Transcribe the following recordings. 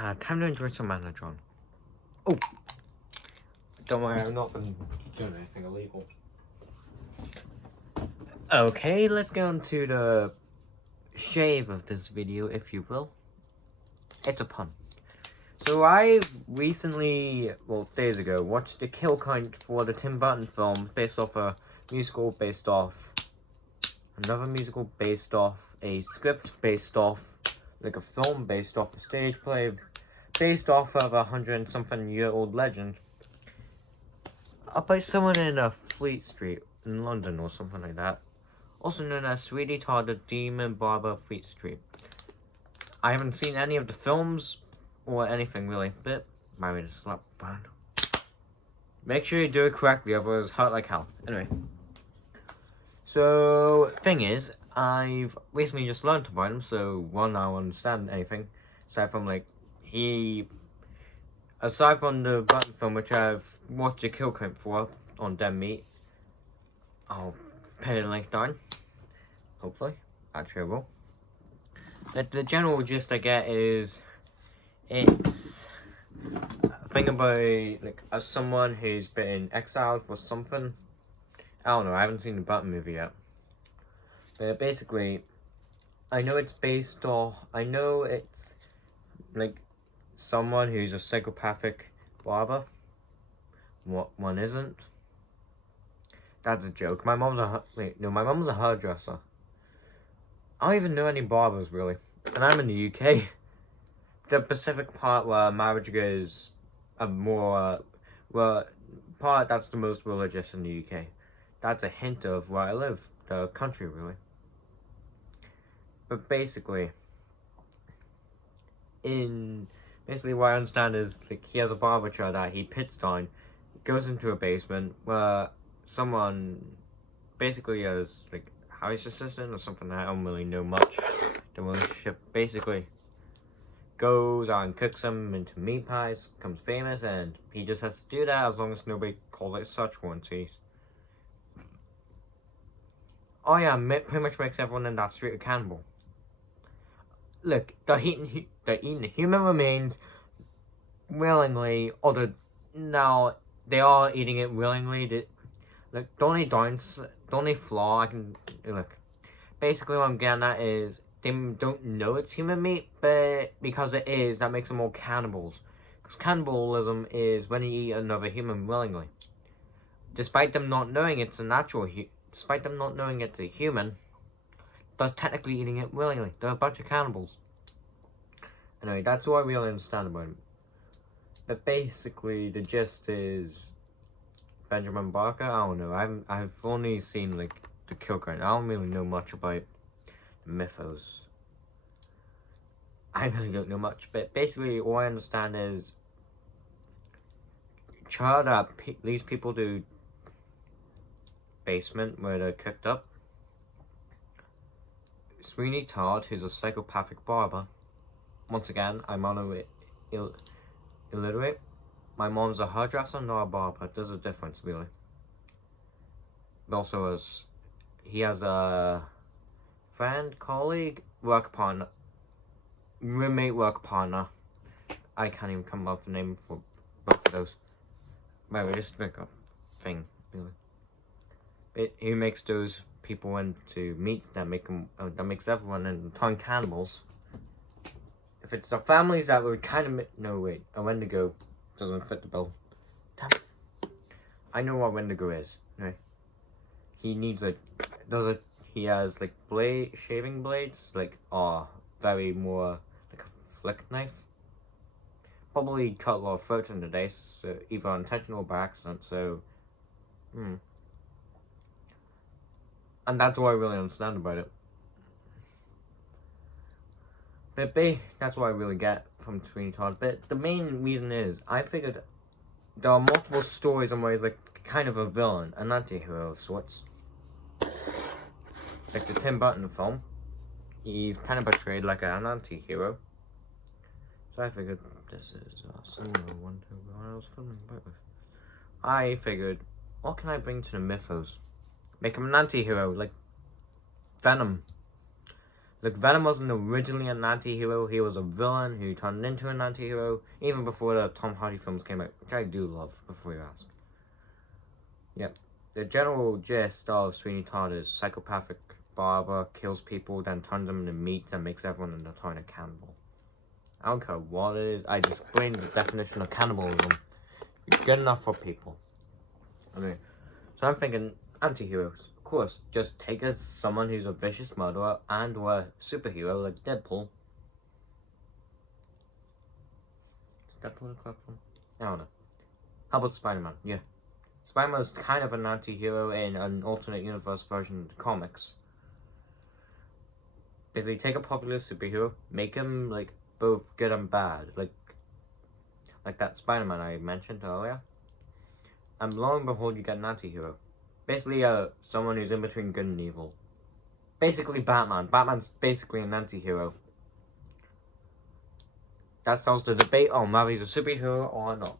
Time to enjoy some mana, John. Oh! Don't worry, I've not been doing anything illegal. Okay, let's get on to the shave of this video, if you will. It's a pun. So I recently, well, days ago, watched the kill count for the Tim Burton film based off a musical, based off another musical, based off a script, based off like a film, based off a stage play, based off of a 100-something-year-old legend by someone in Fleet Street in London or something like that, also known as Sweeney Todd, the Demon Barber, Fleet Street. I haven't seen any of the films or anything really, but my way to slap burn. Make sure you do it correctly, otherwise it's hurt like hell. Anyway, so thing is, I've recently just learned about him, so one, I don't understand anything aside from aside from the Button film, which I've watched a kill count for on Dead Meat. I'll put a link down, hopefully. Actually I will. But the general gist I get is, it's a thing about as someone who's been exiled for something. I don't know, I haven't seen the Button movie yet. But basically, I know it's someone who's a psychopathic barber. What one isn't? That's a joke. My mom's a hairdresser. I don't even know any barbers really, and I'm in the UK. The Pacific part where America is a more part that's the most religious in the UK. That's a hint of where I live, the country really. But basically, what I understand is he has a barber chair that he pits down, goes into a basement where someone basically has house assistant or something. I don't really know much. The relationship basically goes out and cooks them into meat pies, becomes famous, and he just has to do that as long as nobody calls it such once oh yeah, pretty much makes everyone in that street a cannibal. Look, they're eating human remains willingly, now they are eating it willingly. The only flaw I can basically what I'm getting at is they don't know it's human meat, but because it is, that makes them all cannibals. Because cannibalism is when you eat another human willingly. Despite them not knowing it's a human, they're technically eating it willingly. They're a bunch of cannibals. Anyway, that's all I really understand about him. But basically, the gist is Benjamin Barker. I don't know. I've only seen the kill count. I don't really know much about the mythos. I really don't know much. But basically, all I understand is leads people to basement where they're cooked up. Sweeney Todd, who's a psychopathic barber. Once again, I'm illiterate. My mom's a hairdresser, not a barber. There's a difference, really. But also, he has a friend, colleague, work partner, roommate, work partner. I can't even come up with a name for both of those. Maybe just make a thing, really. He makes those people into meat that makes everyone in turn cannibals. If it's the families that would no wait, a Wendigo doesn't fit the bill. Damn it. I know what Wendigo is. Anyway, he has shaving blades, very more like a flick knife. Probably cut a lot of throats in the day, so either intentional or by accident. So, and that's all I really understand about it. But that's what I really get from Sweeney Todd. But the main reason is, I figured there are multiple stories on where he's kind of a villain, an anti-hero of sorts. Like the Tim Burton film, he's kind of portrayed like an anti-hero. So I figured this is a similar one to what I was filming about with. I figured, what can I bring to the mythos? Make him an anti-hero, like Venom. Look, Venom wasn't originally an anti-hero. He was a villain who turned into an anti-hero even before the Tom Hardy films came out, which I do love, before you ask. Yep. The general gist of Sweeney Todd is psychopathic barber kills people, then turns them into meat and makes everyone in the town a cannibal. I don't care what it is. I just explained the definition of cannibalism. It's good enough for people. Okay. So I'm thinking anti-heroes. Of course, just take someone who's a vicious murderer and or a superhero like Deadpool. Is Deadpool a correct one? I don't know. How about Spider-Man? Yeah. Spider-Man is kind of an anti-hero in an alternate universe version of the comics. Basically, take a popular superhero, make him like both good and bad, like that Spider-Man I mentioned earlier. And lo and behold, you get an anti-hero. Basically, someone who's in between good and evil. Basically, Batman. Batman's basically an anti-hero. That solves the debate on whether he's a superhero or not.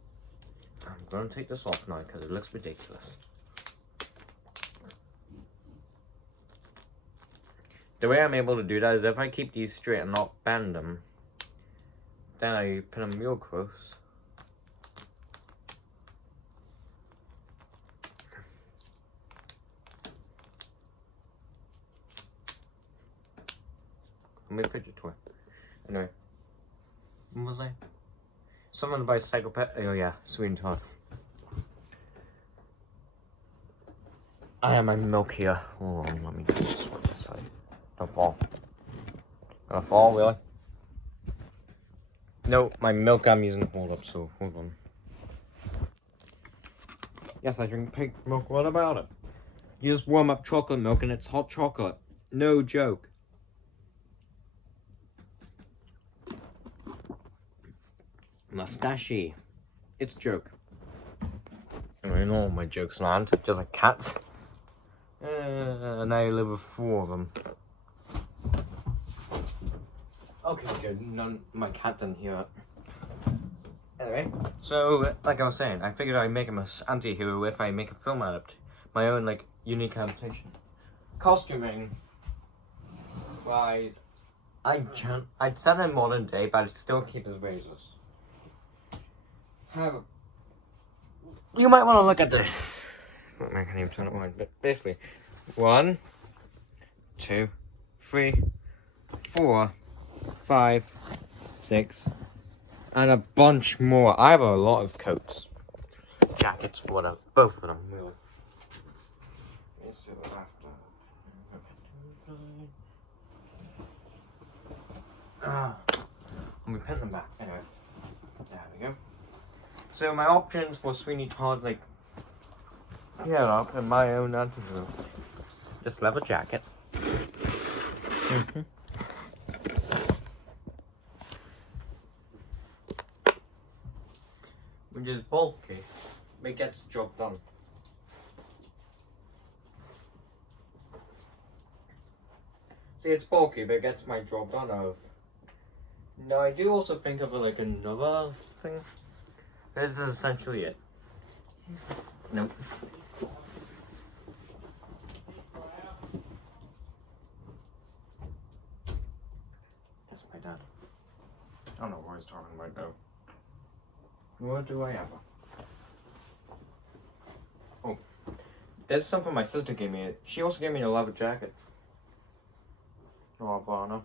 I'm going to take this off now because it looks ridiculous. The way I'm able to do that is if I keep these straight and not bend them, then I put them real close. Let me fidget toy. Anyway. What was I? Someone by Psychopath. Oh yeah, Sweeney Todd. I have my milk here. Hold on, let me switch this side. Don't fall. Gonna fall, really? No, my milk I'm using to hold up, so hold on. Yes, I drink pig milk. What about it? You just warm up chocolate milk and it's hot chocolate. No joke. Mustachey. It's a joke. I know my jokes land, just like cats. And I live with 4 of them. Okay, good. My cat didn't hear it. Anyway, so like I was saying, I figured I'd make him an anti-hero if I make a film my own like unique adaptation. Costuming wise, I'd set it in modern day, but I'd still keep his razors. You might want to look at this. I can't even turn it on, but basically, 1, 2, 3, 4, 5, 6, and a bunch more. I have a lot of coats, jackets, whatever, both of them, really. Let me pin them back. Anyway, there we go. So my options for Sweeney Todd, like, yeah, I'll put my own anti-hero. Just leather jacket. Which is bulky, but gets the job done. See, it's bulky, but it gets my job done. Now, I do also think of like another thing. This is essentially it. Nope. That's my dad. I don't know what he's talking about though. What do I have? Oh. This is something my sister gave me. She also gave me a leather jacket. Oh, Varna.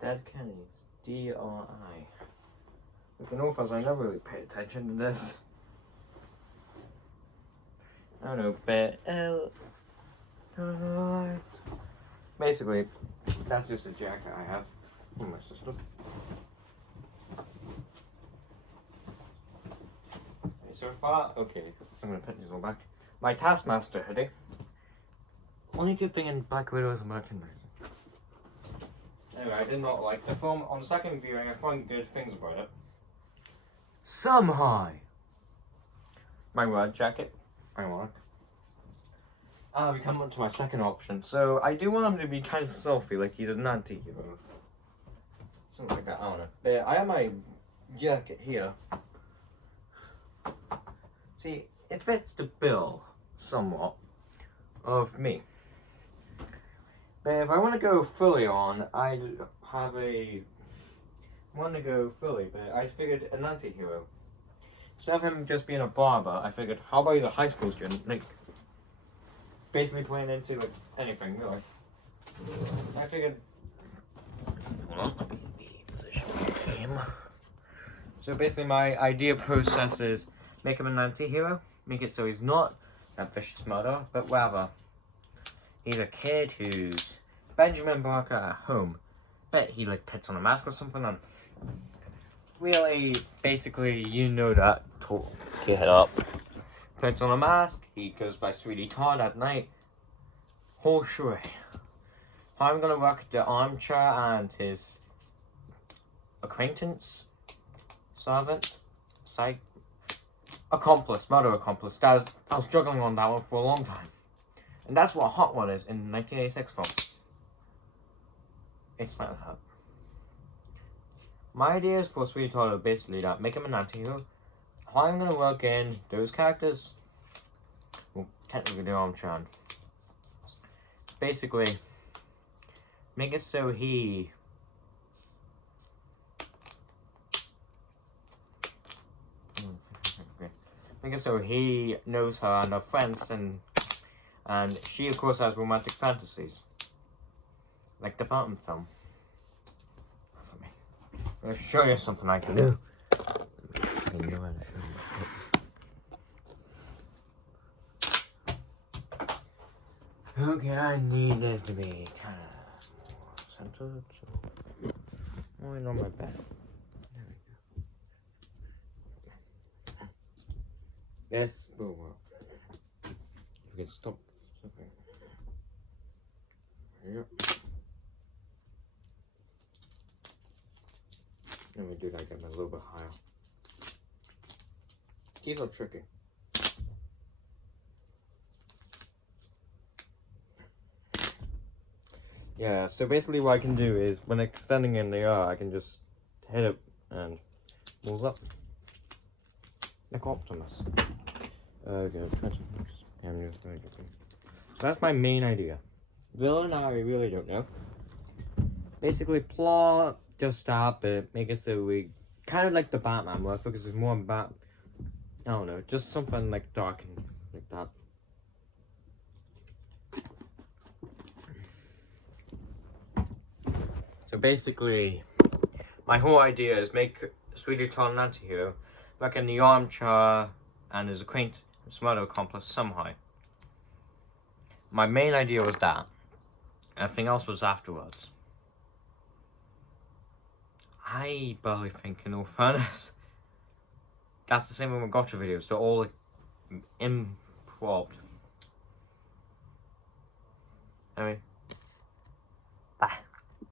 Dead Kennedys. D-R-I. With the North, I never really paid attention to this. I don't know, but basically, that's just a jacket I have from my sister. So far, okay, I'm gonna put these all back. My Taskmaster hoodie. Only good thing in Black Widow is merchandising. Anyway, I did not like the film. On second viewing, I found good things about it. Somehow. My red jacket. I want it. We come on to my second option. So, I do want him to be kind of stealthy, like he's an anti-hero. Something like that, I don't know. But I have my jacket here. See, it fits the bill somewhat. of me. But if I want to go fully on, I want to go fully, but I figured an anti-hero. Instead of him just being a barber, I figured, how about he's a high school student? Like, basically playing into like, anything, really. I figured, hold on, let me reposition him. So basically my idea process is make him an anti-hero, make it so he's not a vicious murderer, but rather, he's a kid who's Benjamin Barker at home. Bet he like puts on a mask or something and really, basically, you know that kid up. Puts on a mask, he goes by Sweeney Todd at night. Whole charade. I'm gonna work the armchair and his acquaintance, servant, accomplice, murder accomplice. I was juggling on that one for a long time. And that's what Hot One is in 1986 film. It's like that. My ideas for Sweeney Todd are basically that make him an anti-hero. How I'm gonna work in those characters, well, technically the armchair. Basically, make it so he knows her and her friends, and she of course has romantic fantasies, like the Barton film. I'll show you something I can do. Okay, I need this to be kind of centered, so only on my bed. There we go. This will work. You can stop. Okay. There you go. Let me do that again a little bit higher. These are tricky. Yeah, so basically what I can do is when extending in the air, I can just hit it and move up. Like Optimus. Okay, transformers. So that's my main idea. Villain, I really don't know. Basically, plot, just stop it, make it so we kind of like the Batman, where I focus more on I don't know, just something like dark and like that. So basically, my whole idea is make Sweeney Todd an anti-hero, like in the armchair and his acquaintance, murder accomplice somehow. My main idea was that. Everything else was afterwards. I barely think, in all fairness. That's the same with my gotcha videos, they're all like, improv. Anyway.